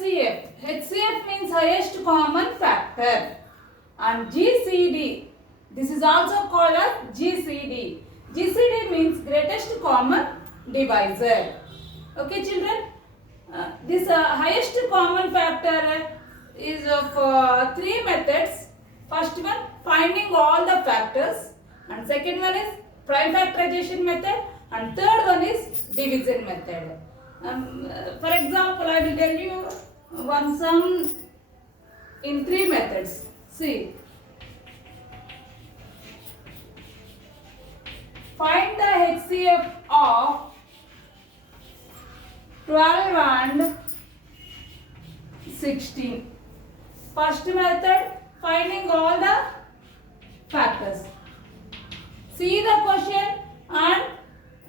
HCF. HCF means highest common factor. And GCD. This is also called as GCD. GCD means greatest common divisor. Okay, children. This highest common factor is of three methods. First one, finding all the factors, and second one is prime factorization method, and third one is division method. For example, I will tell you one sum in three methods. See, find the HCF of 12 and 16. First method, finding all the factors. See the question and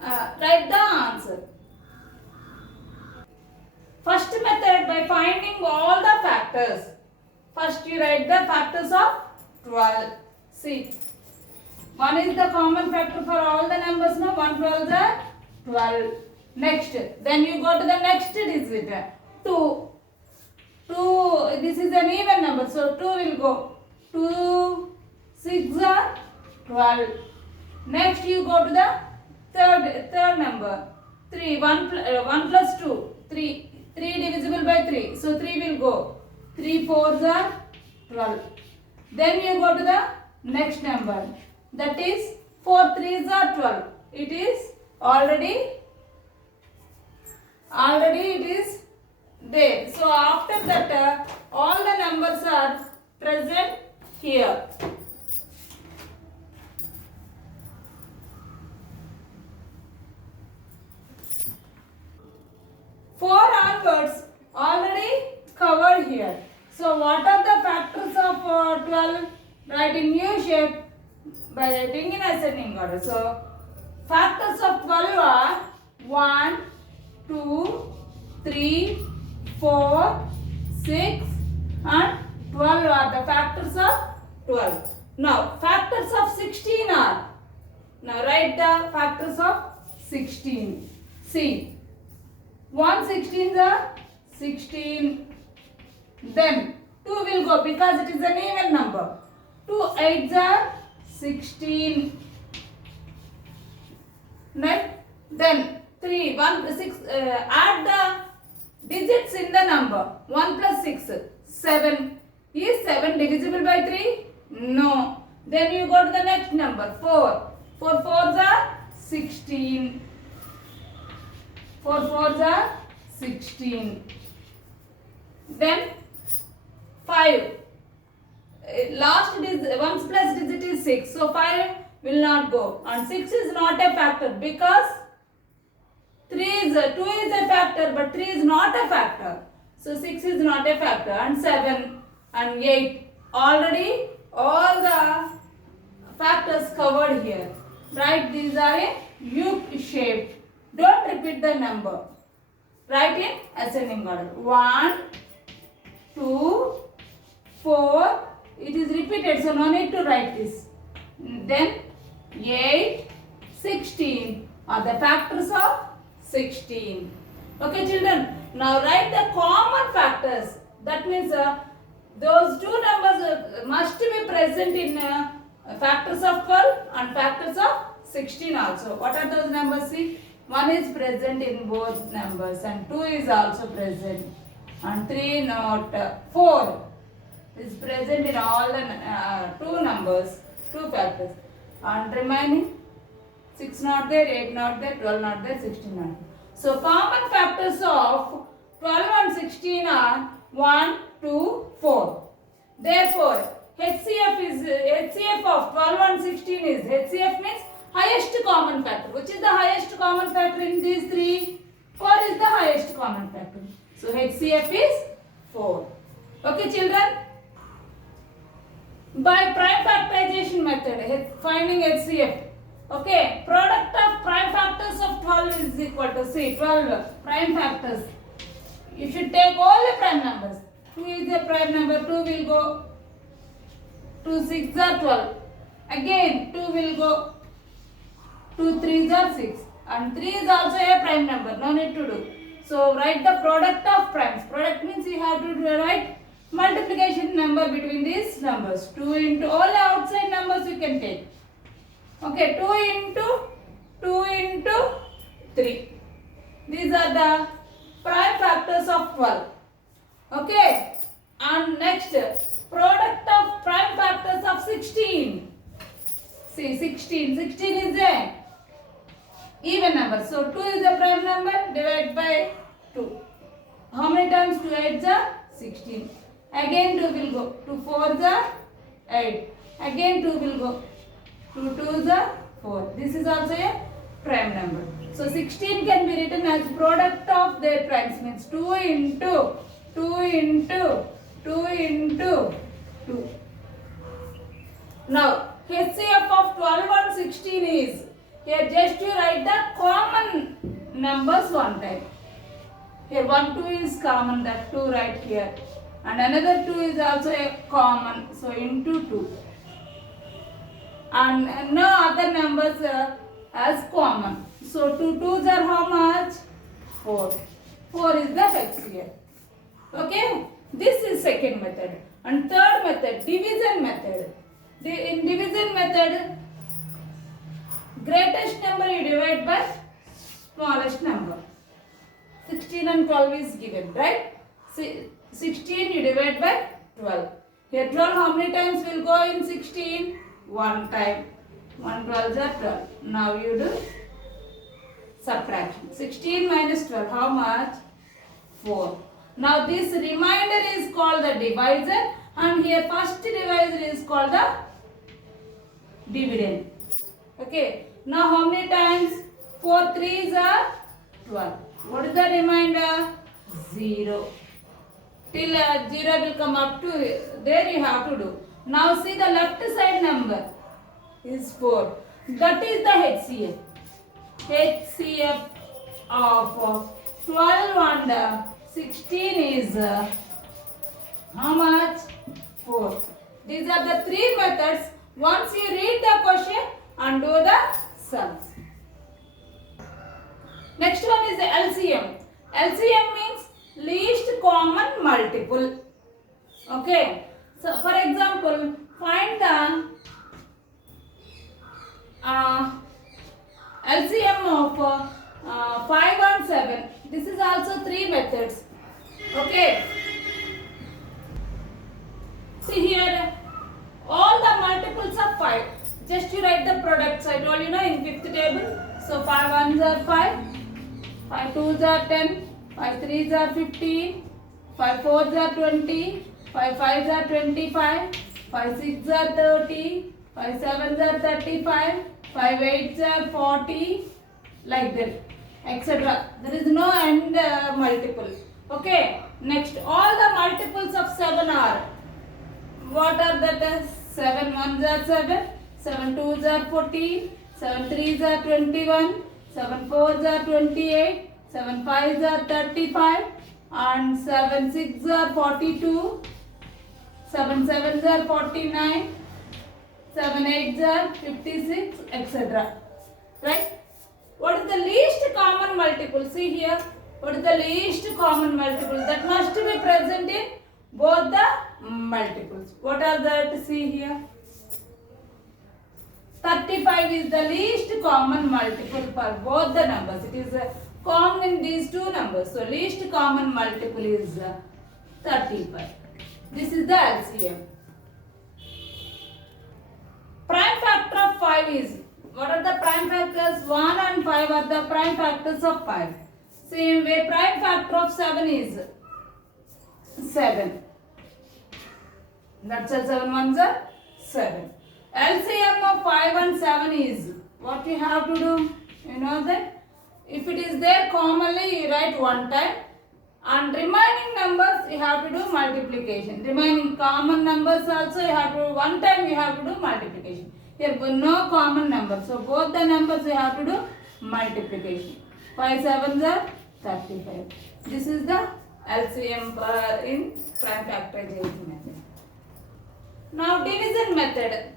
write the answer. First method, by finding all the factors. First you write the factors of 12. See, 1 is the common factor for all the numbers. Now 1 12 is 12. Next, then you go to the next digit. 2. 2, this is an even number, so 2 will go. 2 6 are 12. Next you go to the third number. 3 1 plus 2 3 divisible by 3, so 3 will go. 3 4s are 12. Then you go to the next number, that is 4 3s are 12. It is already it is there. So after that all the numbers are present here. Four onwards already covered here. So what are the factors of 12? Write in U shape by writing in ascending order. So factors of 12 are 1, 2, 3, 4, 6 and 12 are the factors of 12. Now factors of 16 are, now write the factors of 16. See, 1 16s are 16. Then 2 will go because it is an even number. 2 8s are 16. Right? Then 3 1 6 add the digits in the number. 1 plus 6 7. Is 7 divisible by 3? No. Then you go to the next number 4. 4 4s are 16. 4 4s are 16. Then 5. Last digit, 1's plus digit is 6. So 5 will not go. And 6 is not a factor because 2 is a factor but 3 is not a factor. So 6 is not a factor. And 7 and 8. Already all the factors covered here. Right? These are a U shape. Don't repeat the number. Write in ascending order. 1, 2, 4. It is repeated, so no need to write this. Then 8, 16 are the factors of 16. Okay, children. Now write the common factors. That means those two numbers must be present in factors of 12 and factors of 16 also. What are those numbers? See, 1 is present in both numbers and 2 is also present and 3 not. 4 is present in all the two numbers, two factors, and remaining 6 not there, 8 not there, 12 not there, 16 not there. So common factors of 12 and 16 are 1, 2, 4. Therefore, HCF of 12 and 16 is, HCF means highest common factor. Which is the highest common factor in these three? 4 is the highest common factor. So HCF is 4. Okay, children? By prime factorization method, finding HCF. Okay, product of prime factors of 12 is equal to, see, 12 prime factors. You should take all the prime numbers. 2 is a prime number, 2 will go. 2 6 are 12. Again, 2 will go. 2 3s are 6. And 3 is also a prime number, no need to do. So write the product of primes. Product means you have to write multiplication number between these numbers. 2 into all outside numbers you can take. Okay, 2 into 3. These are the prime factors of 12. Okay, and next product of prime factors of 16. See, 16 is a even number. So 2 is a prime number, divide by 2. How many times 2 8s are 16. Again 2 will go. 2 4s are 8. Again 2 will go. 2 2s are 4. This is also a prime number. So 16 can be written as product of their primes, means 2 into 2 into 2 into 2. Now HCF of 12 and 16 is, here just you write the common numbers one time. Here 1 2 is common, that 2 right here, and another 2 is also a common, so into 2, and no other numbers as common. So 2 2s are how much? 4. 4 is the HCF. Okay, this is second method. And third method, division method. In division method, greatest number you divide by smallest number. 16 and 12 is given, right? 16 you divide by 12. Here 12 how many times will go in 16? 1 time. 1 12s are 12. Now you do subtraction. 16 minus 12, how much? 4. Now this remainder is called the divisor, and here first divisor is called the dividend. Okay. Now how many times? 4 3s are 12. What is the remainder? 0. Till 0 will come up to there you have to do. Now see the left side number is 4. That is the HCF. HCF of 12 and 16 is how much? 4. These are the 3 methods. Once you read the question and do the sums. Next one is the LCM. LCM means least common multiple. Okay. So for example, find the LCM of 5 and 7. This is also 3 methods. Okay. See here, all the multiples of 5. Just you write the products. I told you in 5th table. So 5 1s are 5, 5 2s are 10, 5 3s are 15, 5 4s are 20, 5 5s are 25, 5 6s are 30, 5 7s are 35, 5 8s are 40, like that, etc. There is no end multiple. Okay. Next, all the multiples of 7 are, what are that? 7 1s are 7, 7 2s are 14, 7 3s are 21, 7 4s are 28, 7 5s are 35, and 7 6s are 42, 7 7s are 49, 7 8s are 56, etc. Right? What is the least common multiple? See here. What is the least common multiple? That must be present in both the multiples. What are that? See here. 35 is the least common multiple for both the numbers. It is common in these two numbers. So least common multiple is 35. This is the LCM. Prime factor of 5 is, what are the prime factors? 1 and 5 are the prime factors of 5. Same way, prime factor of 7 is 7. That's a 7 1s are 7. LCM of 5 and 7 is, what you have to do? You know that? If it is there commonly, you write 1 time. And remaining numbers, you have to do multiplication. Remaining common numbers also, you have to do 1 time, you have to do multiplication. Here, no common number. So, both the numbers, you have to do multiplication. 5 7s are 35. This is the LCM in prime factorization method. Now, division method.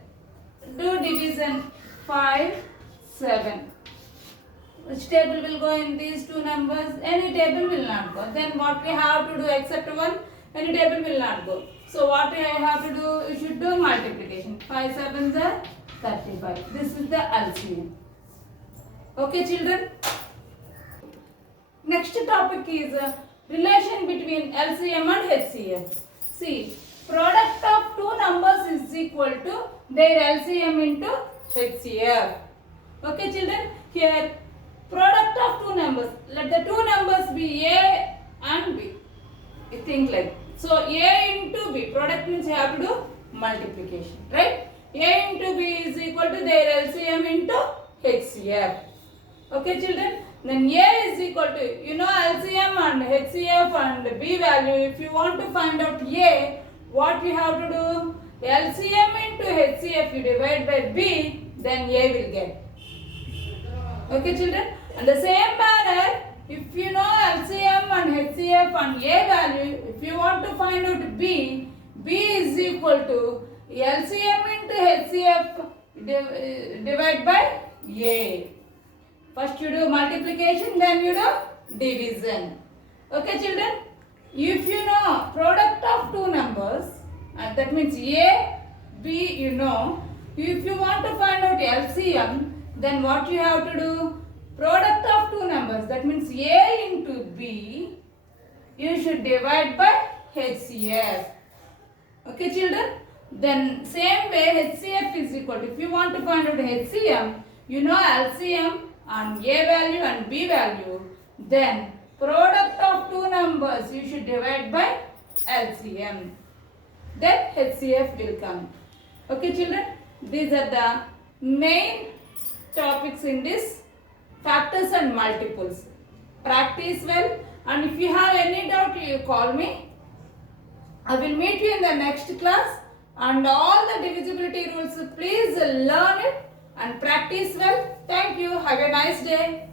Do division 5, 7. Which table will go in these two numbers? Any table will not go. Then what we have to do except one? Any table will not go. So what I have to do? You should do multiplication. 5 sevens are 35. This is the LCM. Okay, children. Next topic is relation between LCM and HCF. See, product of two numbers is equal to their LCM into HCF. Okay, children. Here, product of two numbers. Let the two numbers be A and B. You think like so. A into B. Product means you have to do multiplication, right? A into B is equal to their LCM into HCF. Okay, children. Then A is equal to, you know, LCM and HCF and B value. If you want to find out A, what we have to do? LCM into HCF you divide by B, then A will get. Okay, children. And the same manner, if you know LCM and HCF and A value, if you want to find out B, B is equal to LCM into HCF divide by A. First you do multiplication, then you do division. Okay, children. If you know product of two numbers, that means A, B, you know. If you want to find out LCM, then what you have to do? Product of two numbers, that means A into B, you should divide by HCF. Okay, children. Then same way HCF is equal to, if you want to find out HCM, you know LCM and A value and B value, then product of two numbers you should divide by LCM. Then HCF will come. Okay, children. These are the main topics in this factors and multiples. Practice well, and if you have any doubt, you call me. I will meet you in the next class, and all the divisibility rules, please learn it and practice well. Thank you. Have a nice day.